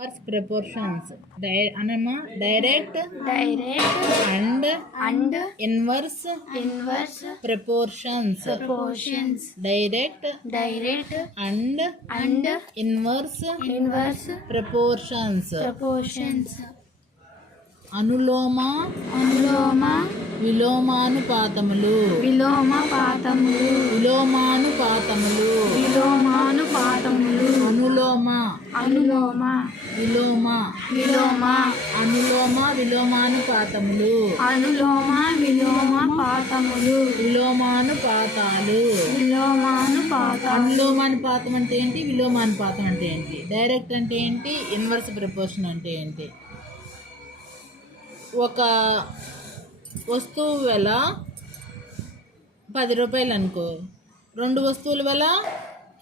Inverse proportions. Direct and inverse proportions. Direct and inverse proportions. Anulom విలోమానుపాతములు. Anulom విలోమానుపాతములు. విలోమానుపాతాలు. అనులోమానుపాతం అంటే ఏంటి, విలోమానుపాతం అంటే ఏంటి, డైరెక్ట్ అంటే ఏంటి, ఇన్వర్స్ ప్రపోర్షన్ అంటే ఏంటి. ఒక వస్తువు వెల 10 రూపాయలు అనుకో, 2 వస్తువుల వెల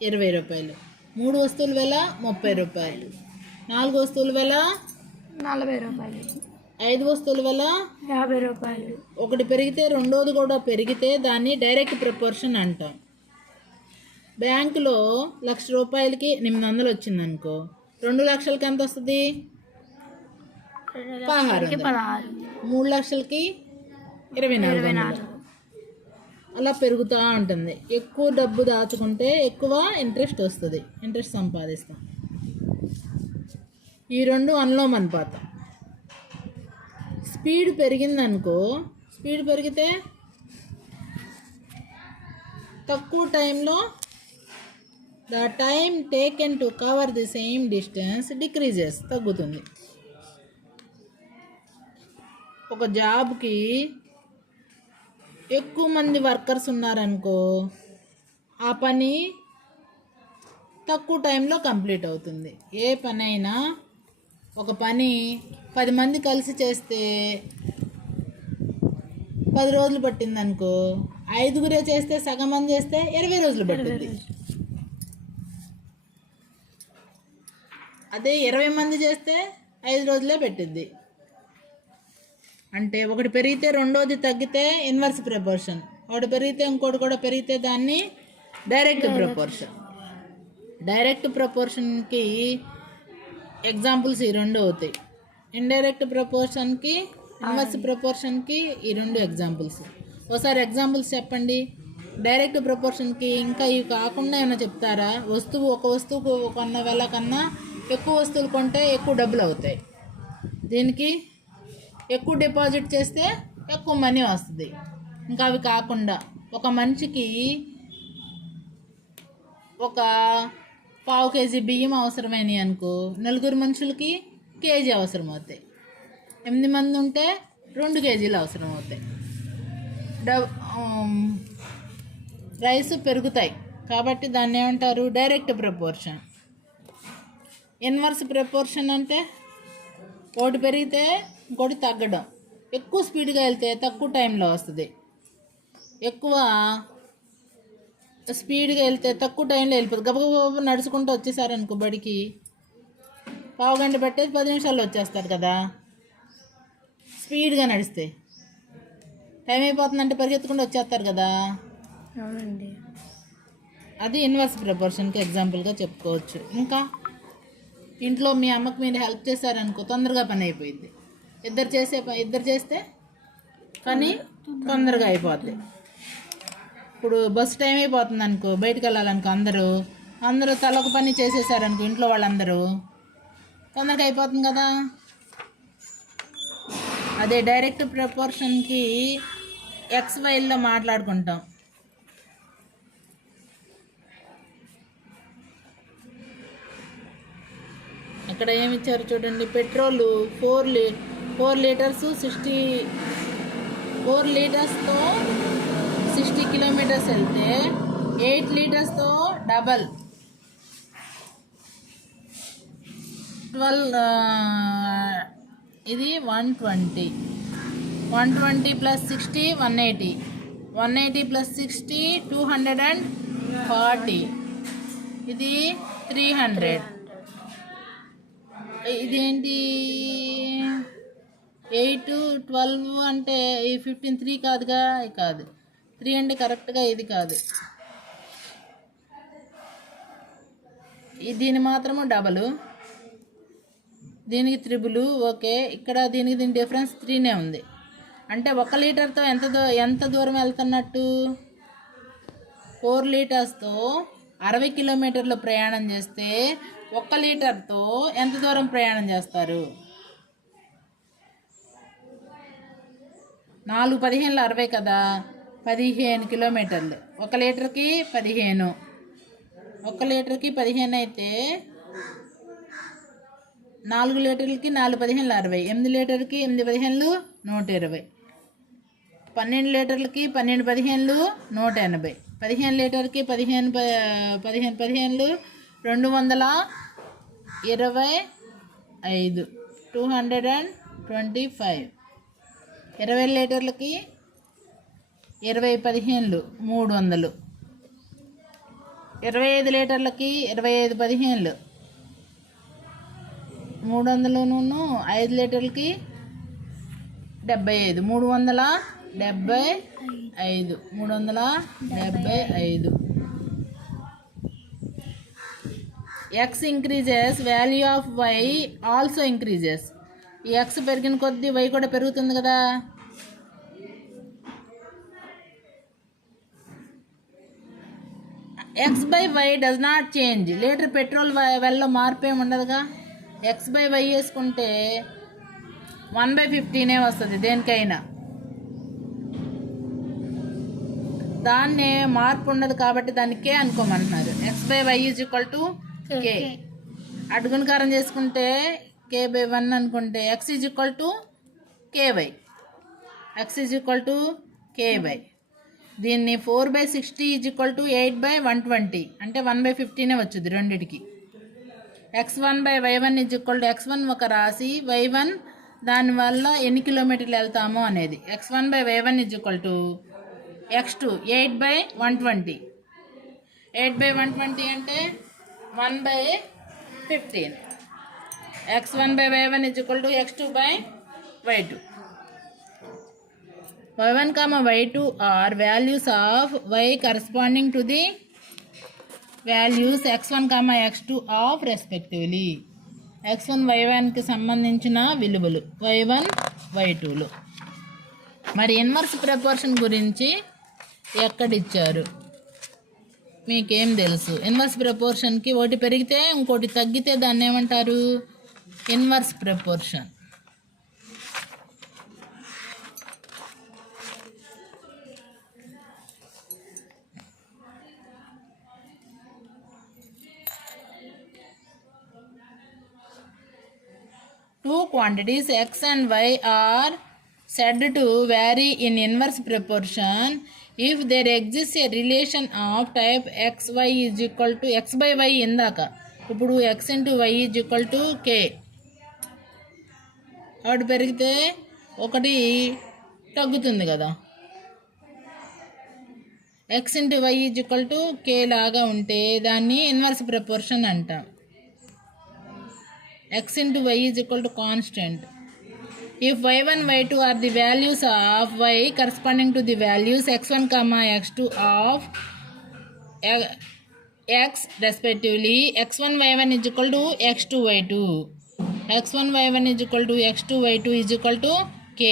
20 రూపాయలు, 3 వస్తువుల వెల 30 రూపాయలు, 4 వస్తువుల వెల 40 రూపాయలు, 5 వస్తువుల వెల 50 రూపాయలు. ఒకటి పెరిగితే రెండోది కూడా పెరిగితే దాన్ని డైరెక్ట్ ప్రపోర్షన్ అంటాం. బ్యాంకులో 1,00,000 రూపాయలకి 800 వచ్చింది అనుకో, 2 లక్షలకి ఎంత వస్తుంది, 1600. 3 లక్షలకి 2400. అలా పెరుగుతూ ఉంటుంది. ఎక్కువ డబ్బు దాచుకుంటే ఎక్కువ ఇంట్రెస్ట్ వస్తుంది, ఇంట్రెస్ట్ సంపాదిస్తాం. ఈ రెండు అనులోమానుపాతం. స్పీడ్ పెరిగిందనుకో, స్పీడ్ పెరిగితే తక్కువ టైంలో the time taken to cover the same distance decreases, తగ్గుతుంది. ఒక జాబ్కి ఎక్కువ మంది వర్కర్స్ ఉన్నారనుకో, ఆ పని తక్కువ టైంలో కంప్లీట్ అవుతుంది. ఏ పని అయినా ఒక పని 10 మంది కలిసి చేస్తే 10 రోజులు పట్టింది అనుకో, 5గురే చేస్తే, సగం మంది చేస్తే 20 రోజులు పట్టింది. అదే 20 మంది చేస్తే 5 రోజులే పెట్టిద్ది. అంటే ఒకటి పెరిగితే రెండోది తగ్గితే ఇన్వర్స్ ప్రపోర్షన్, ఒకటి పెరిగితే ఇంకోటి కూడా పెరిగితే దాన్ని డైరెక్ట్ ప్రపోర్షన్. డైరెక్ట్ ప్రపోర్షన్కి ఎగ్జాంపుల్స్ ఈ రెండు అవుతాయి. ఇండైరెక్ట్ ప్రపోర్షన్కి, ఇన్వర్స్ ప్రపోర్షన్కి ఈ రెండు ఎగ్జాంపుల్స్. ఒకసారి ఎగ్జాంపుల్స్ చెప్పండి. డైరెక్ట్ ప్రపోర్షన్కి ఇంకా ఇవి కాకుండా ఏమైనా చెప్తారా? ఒక వస్తువు కొన్న వేళ కన్నా ఎక్కువ వస్తువులు కొంటే ఎక్కువ డబ్బులు అవుతాయి. దీనికి ఎక్కువ డిపాజిట్ చేస్తే ఎక్కువ మనీ వస్తుంది. ఇంకా అవి కాకుండా ఒక మనిషికి ఒక 1/4 కేజీ బియ్యం అవసరమైనవి అనుకో, 4 మనుషులకి కేజీ అవసరం అవుతాయి. 8 మంది ఉంటే 2 కేజీలు అవసరం అవుతాయి. రైస్ పెరుగుతాయి కాబట్టి దాన్ని ఏమంటారు, డైరెక్ట్ ప్రపోర్షన్. ఇన్వర్స్ ప్రపోర్షన్ అంటే ఒకటి పెరిగితే ఇంకోటి తగ్గడం. ఎక్కువ స్పీడ్గా వెళ్తే తక్కువ టైంలో వస్తుంది, ఎక్కువ స్పీడ్గా వెళ్తే తక్కువ టైంలో వెళ్ళిపోతుంది. గబగబా నడుచుకుంటూ వచ్చేసారనుకో బడికి, 1/2 గంట పట్టేది 10 నిమిషాల్లో వచ్చేస్తారు కదా. స్పీడ్గా నడిస్తే టైం అయిపోతుందంటే పరిగెత్తుకుంటూ వచ్చేస్తారు కదా. అవునండి, అది ఇన్వర్స్ ప్రపోర్షన్కి ఎగ్జాంపుల్గా చెప్పుకోవచ్చు. ఇంకా ఇంట్లో మీ అమ్మకు మీరు హెల్ప్ చేశారనుకో, తొందరగా పని అయిపోయింది. ఇద్దరు చేస్తే పని తొందరగా అయిపోద్ది. ఇప్పుడు బస్సు టైం అయిపోతుంది అనుకో, బయటకు వెళ్ళాలనుకో, అందరూ తలొక పని చేసేసారనుకో, ఇంట్లో వాళ్ళందరూ తొందరగా అయిపోతుంది కదా. అదే డైరెక్ట్ ప్రపోర్షన్కి XYలో మాట్లాడుకుంటాం. ఇక్కడ ఏమి ఇచ్చారు చూడండి. పెట్రోల్ 4 లీటర్స్ 4 లీటర్స్తో 60 కిలోమీటర్స్ వెళ్తే 8 లీటర్స్తో డబల్ 12 ఇది 120 ప్లస్ 60 180, 180 ప్లస్ 60 240, ఇది 300. ఇదేంటి 8 12 అంటే 15 3 కాదుగా, కాదు 3 అంటే కరెక్ట్గా ఇది కాదు. దీని మాత్రము డబలు. దీనికి త్రిబుల్. ఓకే, ఇక్కడ దీనికి డిఫరెన్స్ 3నే ఉంది. అంటే 1 లీటర్తో ఎంత దూరం వెళ్తున్నట్టు? 4 లీటర్స్తో 60 కిలోమీటర్లు ప్రయాణం చేస్తే 1 లీటర్తో ఎంత దూరం ప్రయాణం చేస్తారు? 4 15 60 కదా, 15 కిలోమీటర్లు. 1 లీటర్కి 15. 1 లీటర్కి 15 అయితే 4 లీటర్లకి 4 15 60. 8 లీటర్కి 8 15 120. 12 లీటర్లకి 12 15 180. 15 లీటర్కి 15 225. 225. 20 లీటర్లకి 20 15 300. 25 లీటర్లకి 25 15 300. 5 లీటర్లకి 75. 375. 375. X increases, value of y also increases. ఈ x పెరిగిన కొద్దీ y కూడా పెరుగుతుంది కదా. x by y does not change. Litre petrol వెల్లో మార్పు ఏమి ఉండదుగా. x by y వేసుకుంటే 1/15 వస్తుంది దేనికైనా. దాన్నే మార్పు ఉండదు కాబట్టి దాన్ని k అనుకోమంటున్నారు. x by y is equal to k. అడుగునకారం చేసుకుంటే k/1 అనుకుంటే x is equal to ky. x is equal to ky. దీన్ని 4/60 ఈజ్ ఈక్వల్ టు 8/120 అంటే 1/15 వచ్చింది రెండిటికి. x1/y1 is equal to x1 ఒక రాసి y1 దానివల్ల ఎన్ని కిలోమీటర్లు వెళ్తామో అనేది. x1/y1 is equal to x2 8/120. 8/120 అంటే 1/15. x1/y1 is equal to x2/y2. y1, y2 are values of y corresponding to the values x1, x2 of respectively. x1 y1కి సంబంధించిన విలువలు y1 y2లో. మరి ఇన్వర్స్ ప్రపోర్షన్ గురించి ఎక్కడిచ్చారు మీకేం తెలుసు? ఇన్వర్స్ ప్రపోర్షన్కి ఒకటి పెరిగితే ఇంకోటి తగ్గితే దాన్ని ఏమంటారు? Inverse proportion. Two quantities x and y are said to vary in inverse proportion if there exists a relation of type xy is equal to x by y. ఇందాక ఇప్పుడు x into y is equal to k. ఒకటి పెరిగితే ఒకటి తగ్గుతుంది కదా. x into y is equal to k లాగా ఉంటే దాన్ని ఇన్వర్స్ ప్రపోర్షన్ అంటాం. x into y is equal to constant. If y1 y2 are the values of y corresponding to the values x1, x2 of x respectively, x1 y1 is equal to x2 y2. x1 y1 is equal to x2 y2 is equal to k.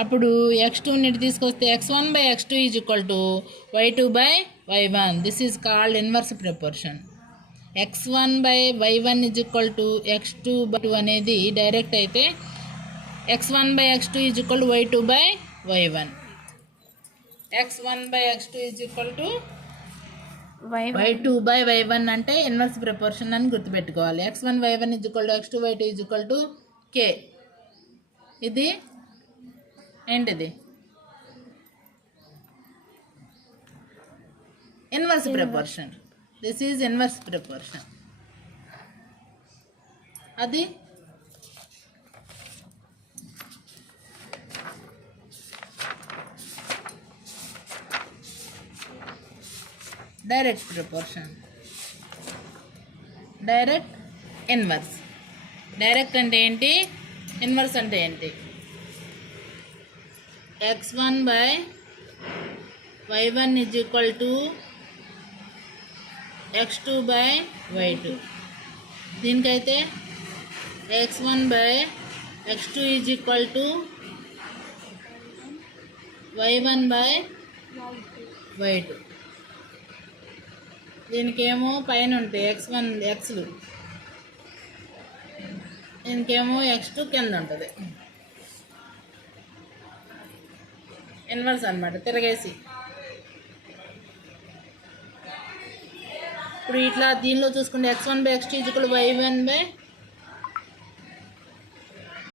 అప్పుడు x2 ని తీసుకొస్తే x1/x2 is equal to y2/y1. This is called inverse proportion. x1/y1 is equal to x2/2 అనేది direct అయితే x1/x2 is equal to y2/y1. x1/x2 is equal to y2/y1 అంటే inverse proportion అని గుర్తుపెట్టుకోవాలి. x1/y1 is equal to x2/y2 is equal to k. ఇది ఏంటిది? Inverse proportion. This is inverse proportion. అది direct proportion. Direct, inverse. Direct అంటే ఏంటి? Inverse అంటే ఏంటి? x1/y1 is equal to x2/y2. దీనికైతే x1 by x2 is equal to y1 by y2. దీనికేమో పైన ఉంటాయి x1 xలు, దీనికేమో x2 కింద ఉంటుంది. ఇన్వర్స్ అనమాట, తిరగేసి. ఇప్పుడు ఇట్లా దీనిలో చూసుకుంటే x1 by x2 is equal to y1 by